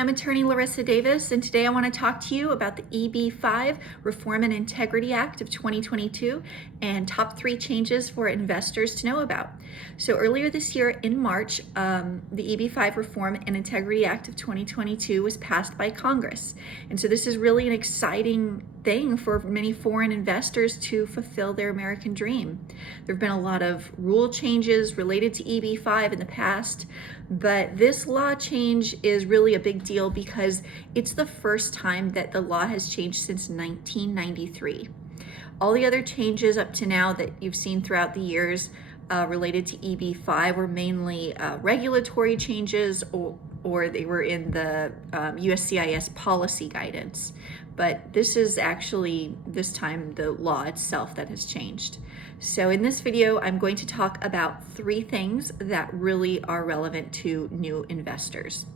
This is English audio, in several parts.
I'm attorney Larissa Davis, and today I want to talk to you about the EB-5 Reform and Integrity Act of 2022 and top 3 changes for investors to know about. So earlier this year in March, the EB-5 Reform and Integrity Act of 2022 was passed by Congress. And so this is really an exciting thing for many foreign investors to fulfill their American dream. There have been a lot of rule changes related to EB-5 in the past, but this law change is really a big deal because it's the first time that the law has changed since 1993. All the other changes up to now that you've seen throughout the years related to EB-5 were mainly regulatory changes or they were in the USCIS policy guidance. But this is actually, this time, the law itself that has changed. So in this video, I'm going to talk about 3 things that really are relevant to new investors.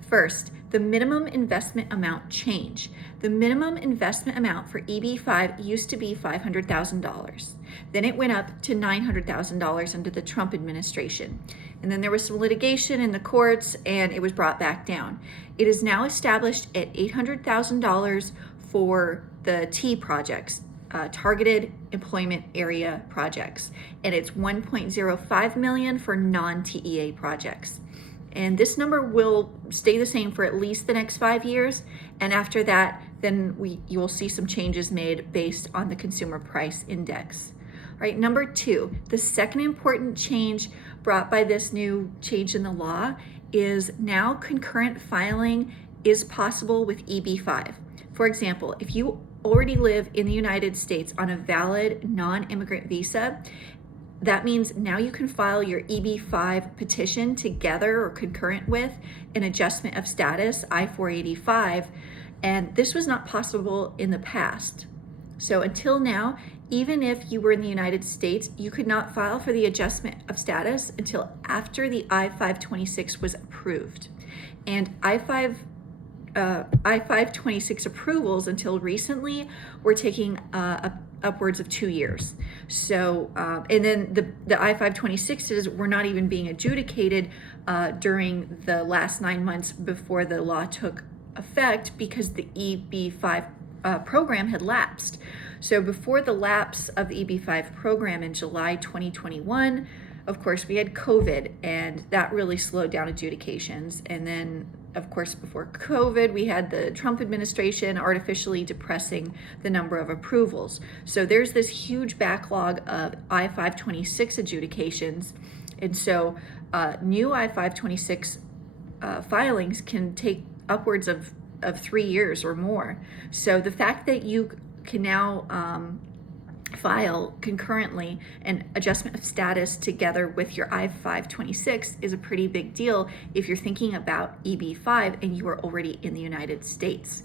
First, the minimum investment amount change. The minimum investment amount for EB-5 used to be $500,000. Then it went up to $900,000 under the Trump administration. And then there was some litigation in the courts and it was brought back down. It is now established at $800,000 for the T projects, targeted employment area projects. And it's $1.05 million for non-TEA projects. And this number will stay the same for at least the next 5 years. And after that, then you will see some changes made based on the consumer price index. All right, number 2, the second important change brought by this new change in the law is now concurrent filing is possible with EB-5. For example, if you already live in the United States on a valid non-immigrant visa, that means now you can file your EB-5 petition together or concurrent with an adjustment of status, I-485, and this was not possible in the past. So until now, even if you were in the United States, you could not file for the adjustment of status until after the I-526 was approved. And I-526 approvals until recently were taking upwards of 2 years. So, and then the I-526s were not even being adjudicated during the last 9 months before the law took effect because the EB-5 program had lapsed. So before the lapse of the EB-5 program in July 2021, of course, we had COVID and that really slowed down adjudications. And then, of course, before COVID, we had the Trump administration artificially depressing the number of approvals. So there's this huge backlog of I-526 adjudications. And so new I-526 filings can take upwards of 3 years or more. So the fact that you can now file concurrently an adjustment of status together with your I-526 is a pretty big deal if you're thinking about EB-5 and you are already in the United States.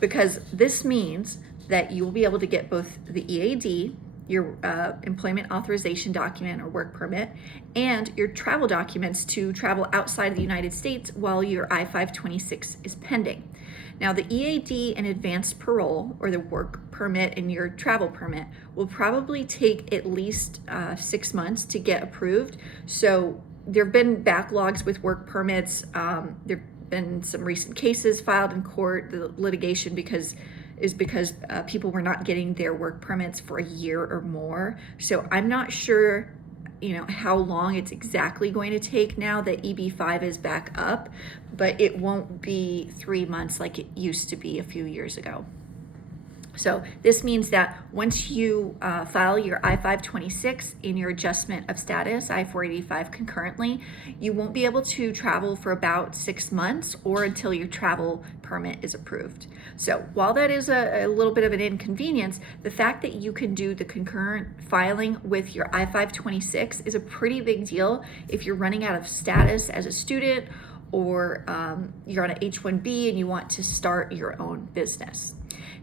Because this means that you will be able to get both the EAD, your employment authorization document or work permit, and your travel documents to travel outside of the United States while your I-526 is pending. Now, the EAD and advanced parole, or the work permit and your travel permit, will probably take at least 6 months to get approved. So there have been backlogs with work permits. There have been some recent cases filed in court, the litigation because people were not getting their work permits for a year or more. So I'm not sure how long it's exactly going to take now that EB-5 is back up, but it won't be 3 months like it used to be a few years ago. So this means that once you file your I-526 in your adjustment of status, I-485 concurrently, you won't be able to travel for about 6 months or until your travel permit is approved. So while that is a little bit of an inconvenience, the fact that you can do the concurrent filing with your I-526 is a pretty big deal if you're running out of status as a student or you're on an H-1B and you want to start your own business.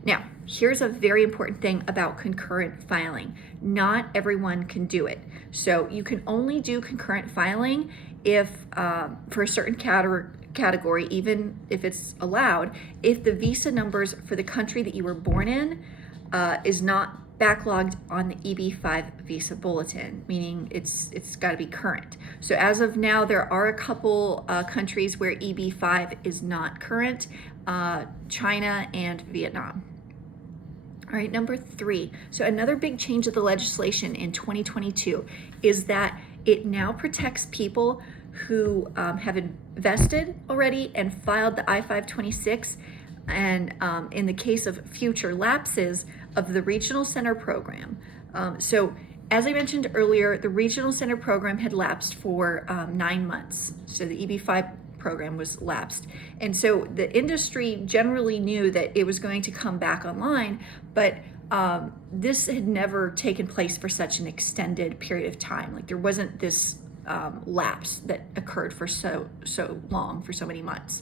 Now, here's a very important thing about concurrent filing. Not everyone can do it. So you can only do concurrent filing if, for a certain category, even if it's allowed, if the visa numbers for the country that you were born in is not backlogged on the EB-5 visa bulletin, meaning it's got to be current. So as of now, there are a couple countries where EB-5 is not current, China and Vietnam. All right, number 3. So another big change of the legislation in 2022 is that it now protects people who have invested already and filed the I-526, and in the case of future lapses of the Regional Center program. So as I mentioned earlier, the Regional Center program had lapsed for 9 months. So the EB-5 program was lapsed. And so the industry generally knew that it was going to come back online, but this had never taken place for such an extended period of time. Like there wasn't this lapse that occurred for so long, for so many months.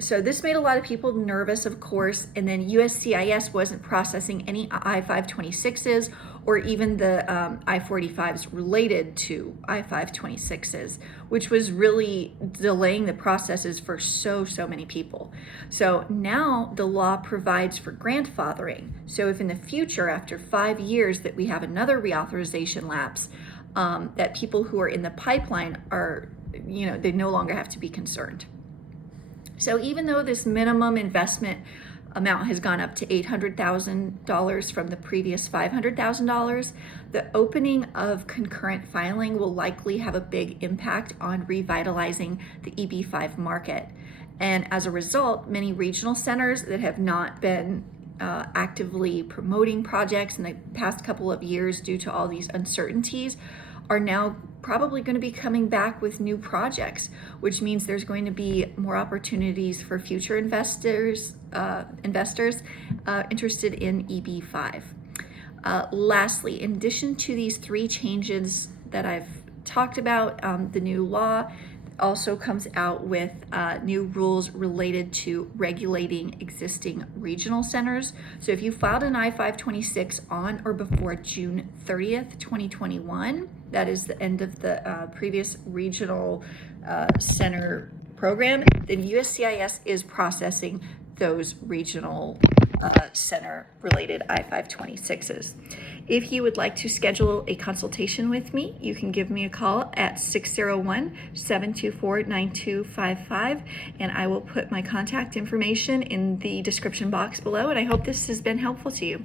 So this made a lot of people nervous, of course, and then USCIS wasn't processing any I-526s or even the I-485s related to I-526s, which was really delaying the processes for so many people. So now the law provides for grandfathering. So if in the future, after 5 years, that we have another reauthorization lapse, that people who are in the pipeline are, they no longer have to be concerned. So even though this minimum investment amount has gone up to $800,000 from the previous $500,000, the opening of concurrent filing will likely have a big impact on revitalizing the EB-5 market. And as a result, many regional centers that have not been actively promoting projects in the past couple of years due to all these uncertainties are now probably going to be coming back with new projects, which means there's going to be more opportunities for future investors interested in EB-5. Lastly, in addition to these 3 changes that I've talked about, the new law also comes out with new rules related to regulating existing regional centers. So if you filed an I-526 on or before June 30th, 2021, that is the end of the previous regional center program, then USCIS is processing those regional center related I-526s. If you would like to schedule a consultation with me, you can give me a call at 601-724-9255, and I will put my contact information in the description box below, and I hope this has been helpful to you.